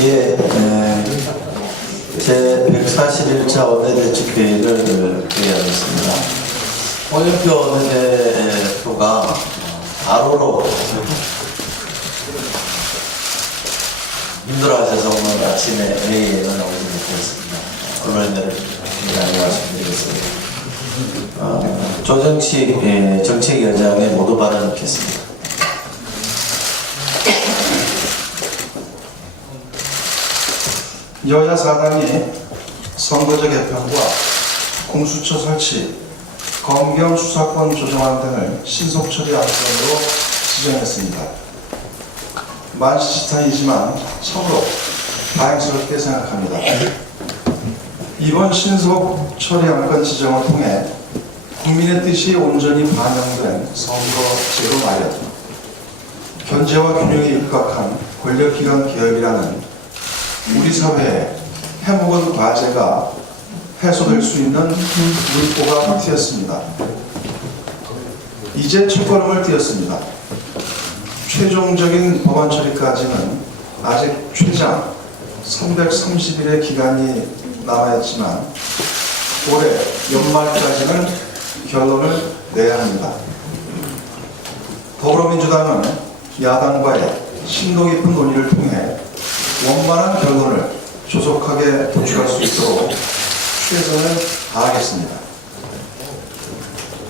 예, 제 141차 원내대책회의를 개회하겠습니다. 홍영표 원내대표가 과로로 힘들어하셔서 오늘 아침에 회의에 나오지 못했습니다. 언론인들을 안내 말씀드리겠습니다. 조정식 정책위원장의 모두 발언 듣겠습니다. 여야 사당이 선거제 개편과 공수처 설치, 검경 수사권 조정안 등을 신속 처리할 것으로 지정했습니다. 만시지탄이지만 참으로 다행스럽게 생각합니다. 이번 신속 처리 안건 지정을 통해 국민의 뜻이 온전히 반영된 선거제도 마련, 견제와 균형에 입각한 권력기관 개혁이라는 우리 사회의 해묵은 과제가 해소될 수 있는 물꼬가 트였습니다. 이제 첫걸음을 띄었습니다. 최종적인 법안 처리까지는 아직 최장 330일의 기간이 남아있지만 올해 연말까지는 결론을 내야 합니다. 더불어민주당은 야당과의 심도 깊은 논의를 통해 원만한 결론을 조속하게 도출할 수 있도록 최선을 다하겠습니다.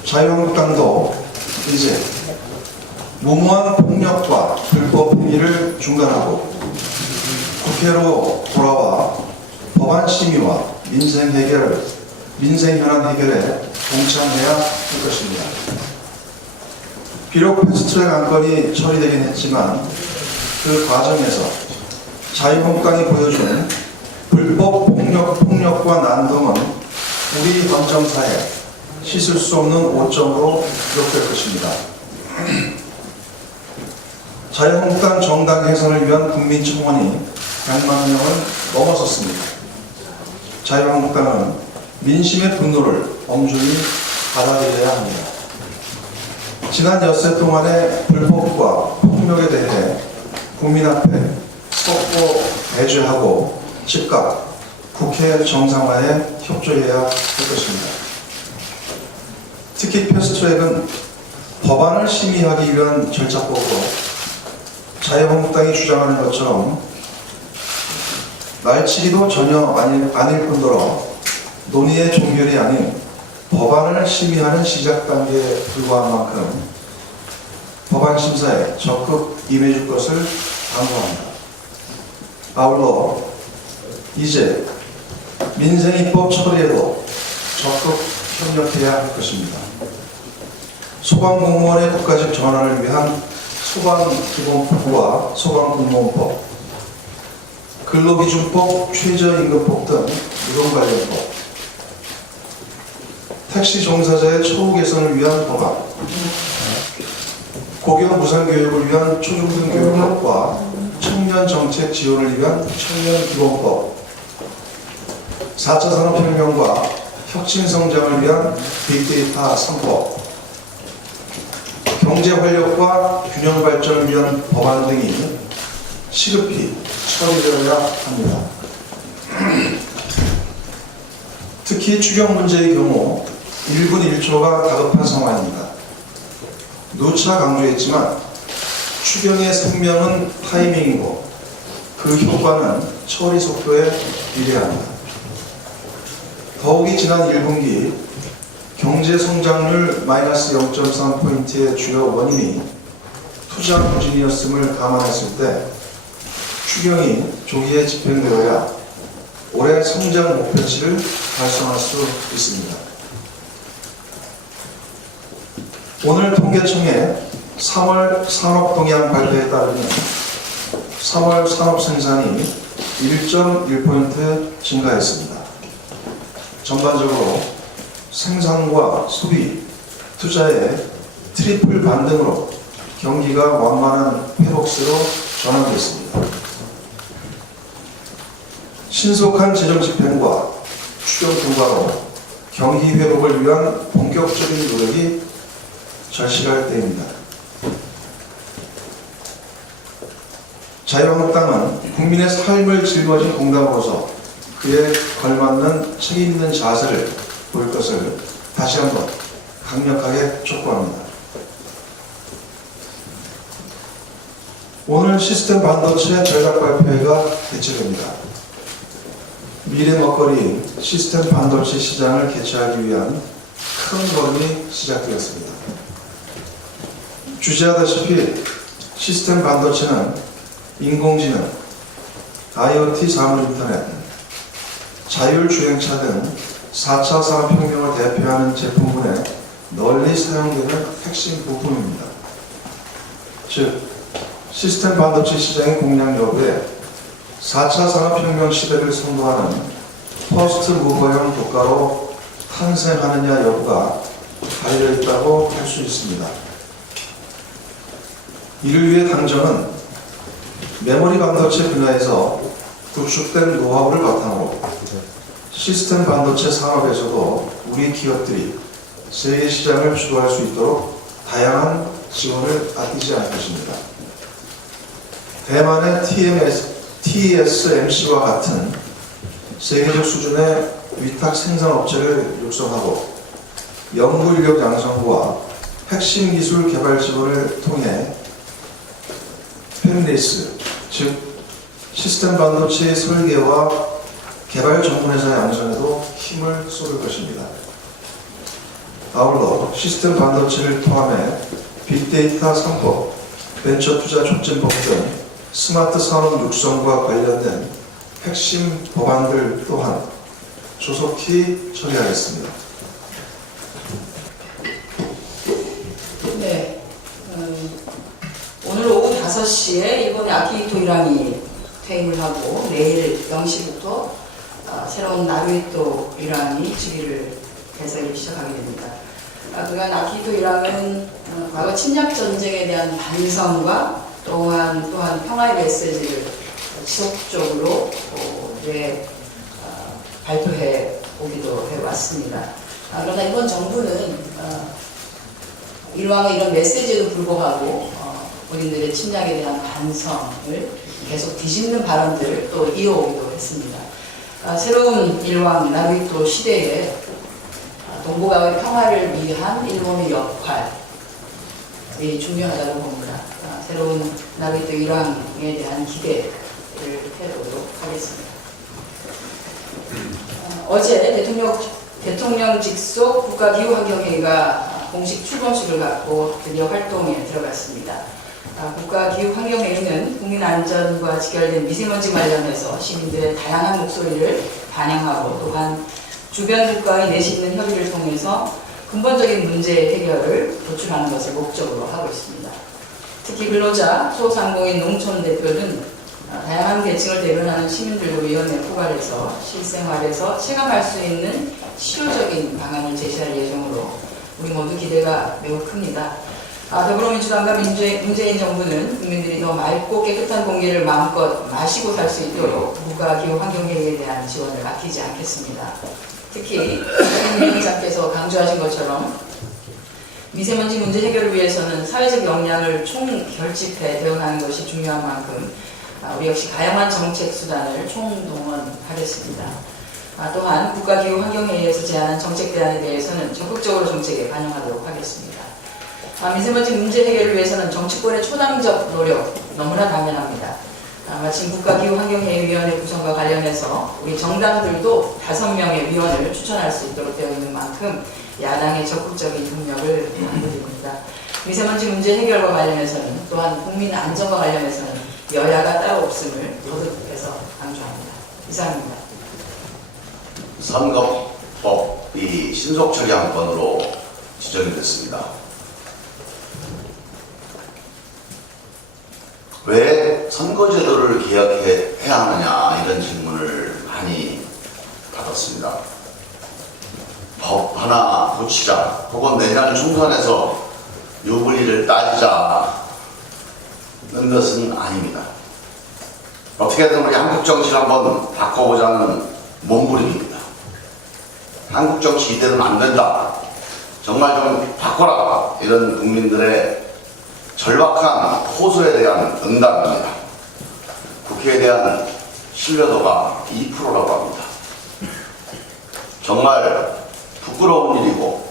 자유한국당도 이제 무모한 폭력과 불법 행위를 중단하고 국회로 돌아와 법안 심의와 민생 현안 해결에 동참해야 할 것입니다. 비록 패스트트랙 안건이 처리되긴 했지만 그 과정에서 자유한국당이 보여준 불법 폭력과 난동은 우리 헌정사에 씻을 수 없는 오점으로 기록될 것입니다. 자유한국당 정당 해산을 위한 국민 청원이 100만 명을 넘어섰습니다. 자유한국당은 민심의 분노를 엄중히 받아들여야 합니다. 지난 엿새 동안의 불법과 폭력에 대해 국민 앞에 속보 배제하고 즉각 국회 정상화에 협조해야 할 것입니다. 특히 패스트트랙은 법안을 심의하기 위한 절차법으로 자유한국당이 주장하는 것처럼 날치기도 전혀 아닐 뿐더러 논의의 종결이 아닌 법안을 심의하는 시작 단계에 불과한 만큼 법안 심사에 적극 임해줄 것을 당부합니다. 아울러 이제 민생입법 처리에도 적극 협력해야 할 것입니다. 소방공무원의 국가직 전환을 위한 소방기본법과 소방공무원법, 근로기준법, 최저임금법 등 노동관련법, 택시 종사자의 처우 개선을 위한 법안, 고교 무상교육을 위한 초중등교육법과 청년정책 지원을 위한 청년기본법, 4차 산업혁명과 혁신성장을 위한 빅데이터 3법, 경제활력과 균형발전을 위한 법안 등이 시급히 처리되어야 합니다. 특히 추경 문제의 경우 1분 1초가 다급한 상황입니다. 누차 강조했지만 추경의 생명은 타이밍이고 그 효과는 처리 속도에 비례합니다. 더욱이 지난 1분기 경제 성장률 마이너스 0.3포인트의 주요 원인이 투자 부진이었음을 감안했을 때 추경이 조기에 집행되어야 올해 성장 목표치를 달성할 수 있습니다. 오늘 통계청의 3월 산업동향 발표에 따르면 3월 산업생산이 1.1포인트 증가했습니다. 전반적으로 생산과 소비, 투자의 트리플 반등으로 경기가 완만한 회복세로 전환됐습니다. 신속한 재정 집행과 추경 통과로 경기 회복을 위한 본격적인 노력이 절실할 때입니다. 자유한국당은 국민의 삶을 짊어진 공당으로서 그에 걸맞는 책임있는 자세를 보일 것을 다시 한번 강력하게 촉구합니다. 오늘 시스템 반도체 전략 발표회가 개최됩니다. 미래 먹거리인 시스템 반도체 시장을 개최하기 위한 큰 걸음이 시작되었습니다. 주제하다시피 시스템 반도체는 인공지능, IoT 사물인터넷, 자율주행차 등 4차 산업혁명을 대표하는 제품군에 널리 사용되는 핵심 부품입니다. 즉, 시스템 반도체 시장의 공략 여부에 4차 산업혁명 시대를 선도하는 퍼스트 무버형 국가로 탄생하느냐 여부가 달려있다고 할 수 있습니다. 이를 위해 당정은 메모리 반도체 분야에서 구축된 노하우를 바탕으로 시스템 반도체 산업에서도 우리 기업들이 세계 시장을 주도할 수 있도록 다양한 지원을 아끼지 않을 것입니다. 대만의 TSMC와 같은 세계적 수준의 위탁 생산업체를 육성하고 연구인력 양성과 핵심 기술 개발 지원을 통해 펜리스, 즉 시스템 반도체의 설계와 개발 전문회사 양성에도 힘을 쏟을 것입니다. 아울러 시스템 반도체를 포함해 빅데이터 산법, 벤처 투자 촉진법 등 스마트 산업 육성과 관련된 핵심 법안들 또한 조속히 처리하겠습니다. 네, 오늘 오후 5시에 일본의 아키히토 일왕이 퇴임을 하고 내일 0시부터 새로운 나루히토 일왕이 즉위를 해서 시작하게 됩니다. 그간 아키히토 일왕은 과거 침략 전쟁에 대한 반성과 또한 평화의 메시지를 지속적으로 발표해 오기도 해왔습니다. 그러나 이번 정부는 일왕의 이런 메시지에도 불구하고 본인들의 침략에 대한 반성을 계속 뒤집는 발언들을 또 이어오기도 했습니다. 새로운 일왕 나루히토 시대에 동북아의 평화를 위한 일본의 역할이 중요하다고 봅니다. 새로운 나루히토 일왕에 대한 기대를 해보도록 하겠습니다. 어제 대통령 직속 국가기후환경회의가 공식 출범식을 갖고 드디어 활동에 들어갔습니다. 국가기후환경회의는 국민안전과 직결된 미세먼지 관련해서 시민들의 다양한 목소리를 반영하고 또한 주변 국가의 내실 있는 협의를 통해서 근본적인 문제 해결을 도출하는 것을 목적으로 하고 있습니다. 특히 근로자, 소상공인, 농촌 대표는 다양한 계층을 대변하는 시민들도 위원회에 포괄해서 실생활에서 체감할 수 있는 실효적인 방안을 제시할 예정으로 우리 모두 기대가 매우 큽니다. 더불어민주당과 문재인 정부는 국민들이 더 맑고 깨끗한 공기를 마음껏 마시고 살 수 있도록 국가기후환경회의에 대한 지원을 아끼지 않겠습니다. 특히 위원장께서 강조하신 것처럼 미세먼지 문제 해결을 위해서는 사회적 역량을 총결집해 대응하는 것이 중요한 만큼 우리 역시 다양한 정책 수단을 총동원하겠습니다. 또한 국가기후환경회의에서 제안한 정책 대안에 대해서는 적극적으로 정책에 반영하도록 하겠습니다. 미세먼지 문제 해결을 위해서는 정치권의 초당적 노력 너무나 당연합니다. 마침 국가기후환경회의위원회 구성과 관련해서 우리 정당들도 5명의 위원을 추천할 수 있도록 되어 있는 만큼 야당의 적극적인 협력을 당부드립니다. 미세먼지 문제 해결과 관련해서는 또한 국민 안전과 관련해서는 여야가 따로 없음을 거듭해서 강조합니다. 이상입니다. 선거법이 신속 처리한 건으로 지정이 됐습니다. 왜 선거제도를 개혁해야 하느냐 이런 질문을 많이 받았습니다. 법 하나 고치자 혹은 내년 총선에서 유불리를 따지자는 것은 아닙니다. 어떻게든 우리 한국 정치를 한번 바꿔보자는 몸부림입니다. 한국 정치 이대로는 안 된다. 정말 좀 바꿔라. 이런 국민들의 절박한 호소에 대한 응답입니다. 국회에 대한 신뢰도가 2%라고 합니다. 정말 부끄러운 일이고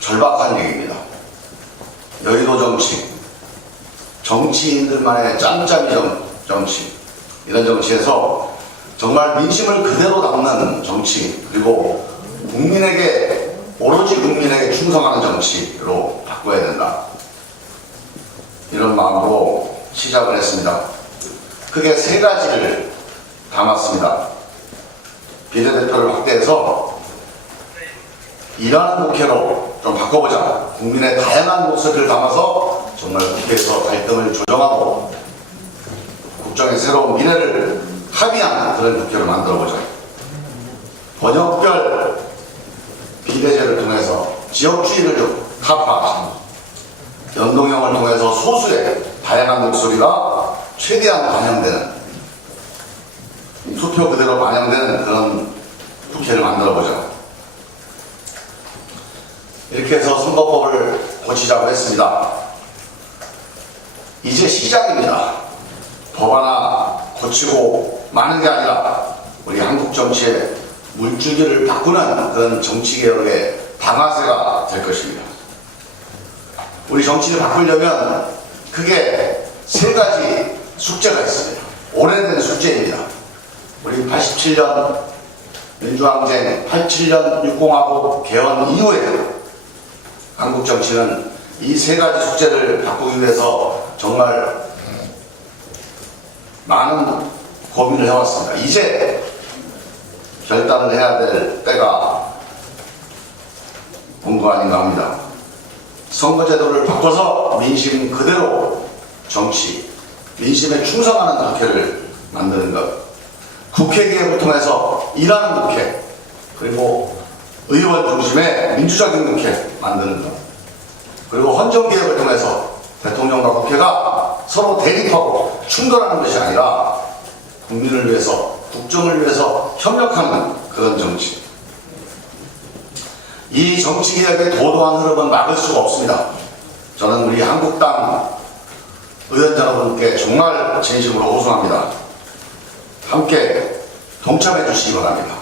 절박한 얘기입니다. 여의도 정치, 정치인들만의 짬짬이 정치, 이런 정치에서 정말 민심을 그대로 담는 정치, 그리고 국민에게, 오로지 국민에게 충성하는 정치로 바꿔야 된다. 이런 마음으로 시작을 했습니다. 크게 세 가지를 담았습니다. 비례대표를 확대해서 일하는 국회로 좀 바꿔보자. 국민의 다양한 목소리를 담아서 정말 국회에서 갈등을 조정하고 국정의 새로운 미래를 합의하는 그런 국회를 만들어보자. 번역별 비례제를 통해서 지역주의를 좀 타파하자. 연동형을 통해서 소수의 다양한 목소리가 최대한 반영되는, 투표 그대로 반영되는 그런 국회를 만들어보자. 이렇게 해서 선거법을 고치자고 했습니다. 이제 시작입니다. 법 하나 고치고 마는 게 아니라 우리 한국 정치의 물줄기를 바꾸는 그런 정치개혁의 방아쇠가 될 것입니다. 우리 정치를 바꾸려면 크게 세 가지 숙제가 있습니다. 오래된 숙제입니다. 우리 87년 민주항쟁, 87년 육공화국 개헌 이후에 한국 정치는 이 세 가지 숙제를 바꾸기 위해서 정말 많은 고민을 해왔습니다. 이제 결단을 해야 될 때가 온 거 아닌가 합니다. 선거제도를 바꿔서 민심 그대로 정치, 민심에 충성하는 국회를 만드는 것, 국회개혁을 통해서 일하는 국회, 그리고 의원 중심의 민주적인 국회 만드는 것, 그리고 헌정개혁을 통해서 대통령과 국회가 서로 대립하고 충돌하는 것이 아니라 국민을 위해서, 국정을 위해서 협력하는 그런 정치. 이 정치개혁의 도도한 흐름은 막을 수가 없습니다. 저는 우리 한국당 의원 여러분께 정말 진심으로 호소합니다. 함께 동참해 주시기 바랍니다.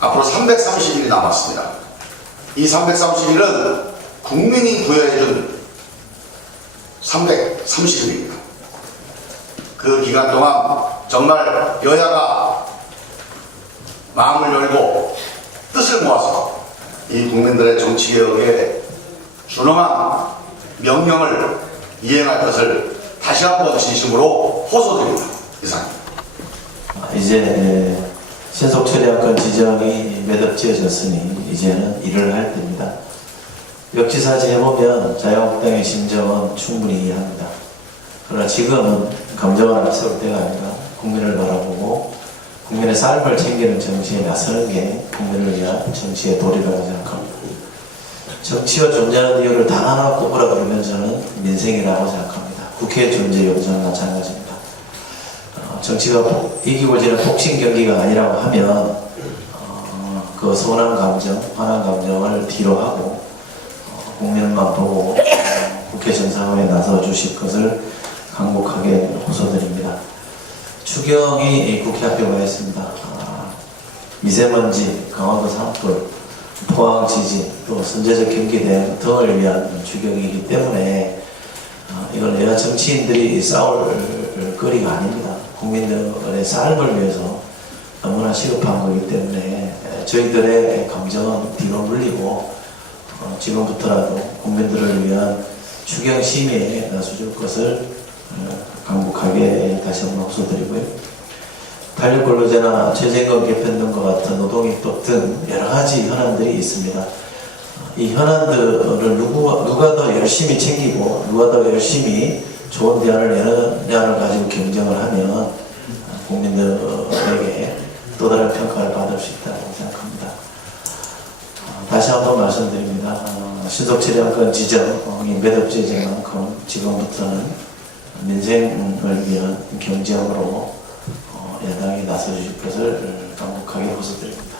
앞으로 330일이 남았습니다. 이 330일은 국민이 부여해준 330일입니다. 그 기간 동안 정말 여야가 마음을 열고 뜻을 모아서 이 국민들의 정치개혁에 준엄한 명령을 이행할 것을 다시 한번 진심으로 호소드립니다. 이상입니다. 이제 신속 처리안건 지정이 매듭지어졌으니 이제는 일을 할 때입니다. 역지사지 해보면 자유한국당의 심정은 충분히 이해합니다. 그러나 지금은 감정을 앞세울 때가 아니라 국민을 바라보고 국민의 삶을 챙기는 정치에 나서는 게 국민을 위한 정치의 도리라고 생각합니다. 정치가 존재하는 이유를 단 하나 꼽으라 그러면 저는 민생이라고 생각합니다. 국회의 존재 여부는 마찬가지입니다. 정치가 이기고 지는 복싱 경기가 아니라고 하면 그 서운한 감정, 화난 감정을 뒤로 하고 국민만 보고 국회 정상화에 나서 주실 것을 강곡하게 호소드립니다. 추경이 국회 앞에 와 있습니다. 미세먼지, 강화도 산불, 포항 지진, 또 선제적 경기 대응 등을 위한 추경이기 때문에 이건 내가 정치인들이 싸울 거리가 아닙니다. 국민들의 삶을 위해서 너무나 시급한 거기 때문에 저희들의 감정은 뒤로 물리고 지금부터라도 국민들을 위한 추경 심의에 나서줄 것을 강국하게 다시 한번 호소드리고요. 탄력근로제나 최저임금 개편 등과 같은 노동입법 등 여러 가지 현안들이 있습니다. 이 현안들을 누가 더 열심히 챙기고 누가 더 열심히 좋은 대안을 가지고 경쟁을 하면 국민들에게 또 다른 평가를 받을 수 있다고 생각합니다. 다시 한번 말씀드립니다. 신속처리안건 지정이 매듭지어진 만큼 지금부터는 민생을 위한 경쟁으로 야당이 나서주실 것을 강력하게 호소드립니다.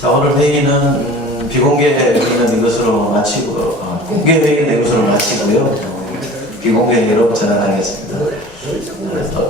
자, 오늘 회의는 비공개 회의는 이것으로 마치고 공개 회의는 이것으로 마치고요. 비공개로 전환하겠습니다.